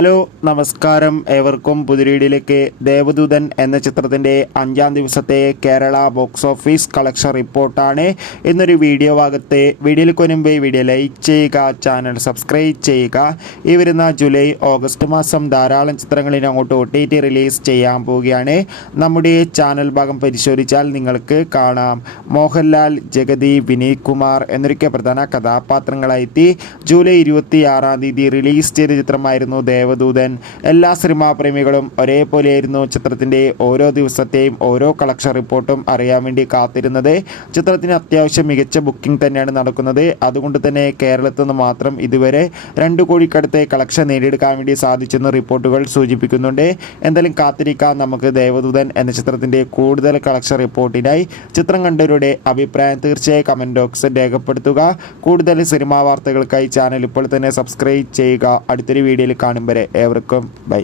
Hello നമസ്കാരം, ഏവർക്കും പുതിരീടിയിലേക്ക്. ദേവദൂതൻ എന്ന ചിത്രത്തിൻ്റെ 5-ാം ദിവസത്തെ കേരള ബോക്സ് ഓഫീസ് കളക്ഷൻ റിപ്പോർട്ടാണ് ഇന്നൊരു വീഡിയോ ഭാഗത്ത്. വീഡിയോയിലേക്ക് വരുമ്പോൾ വീഡിയോ ലൈക്ക് ചെയ്യുക, ചാനൽ സബ്സ്ക്രൈബ് ചെയ്യുക. ഈ വരുന്ന ജൂലൈ ഓഗസ്റ്റ് മാസം ധാരാളം ചിത്രങ്ങളിൽ അങ്ങോട്ട് OTT റിലീസ് ചെയ്യാൻ പോവുകയാണ്. നമ്മുടെ ചാനൽ ഭാഗം പരിശോധിച്ചാൽ നിങ്ങൾക്ക് കാണാം. മോഹൻലാൽ, ജഗതി, വിനീത് കുമാർ എന്നൊക്കെ പ്രധാന കഥാപാത്രങ്ങളായി ജൂലൈ 26-ാം തീയതി റിലീസ് ചെയ്ത ചിത്രമായിരുന്നു ദേവദൂതൻ. എല്ലാ സിനിമാ പ്രേമികളും ഒരേപോലെയായിരുന്നു ചിത്രത്തിൻ്റെ ഓരോ ദിവസത്തെയും ഓരോ കളക്ഷൻ റിപ്പോർട്ടും അറിയാൻ വേണ്ടി കാത്തിരുന്നത്. ചിത്രത്തിന് അത്യാവശ്യം മികച്ച ബുക്കിംഗ് തന്നെയാണ് നടക്കുന്നത്. അതുകൊണ്ട് തന്നെ കേരളത്തിൽ നിന്ന് മാത്രം ഇതുവരെ 2 കോടിക്കടുത്ത് കളക്ഷൻ നേടിയെടുക്കാൻ വേണ്ടി സാധിച്ചെന്ന് റിപ്പോർട്ടുകൾ സൂചിപ്പിക്കുന്നുണ്ട്. എന്തായാലും കാത്തിരിക്കാം നമുക്ക് ദേവദൂതൻ എന്ന ചിത്രത്തിൻ്റെ കൂടുതൽ കളക്ഷൻ റിപ്പോർട്ടിനായി. ചിത്രം കണ്ടവരുടെ അഭിപ്രായം തീർച്ചയായും കമൻറ്റ് ബോക്സിൽ രേഖപ്പെടുത്തുക. കൂടുതൽ സിനിമാ വാർത്തകൾക്കായി ചാനൽ ഇപ്പോൾ തന്നെ സബ്സ്ക്രൈബ് ചെയ്യുക. അടുത്തൊരു വീഡിയോയിൽ കാണും വരെ ഏവർക്കും ബൈ.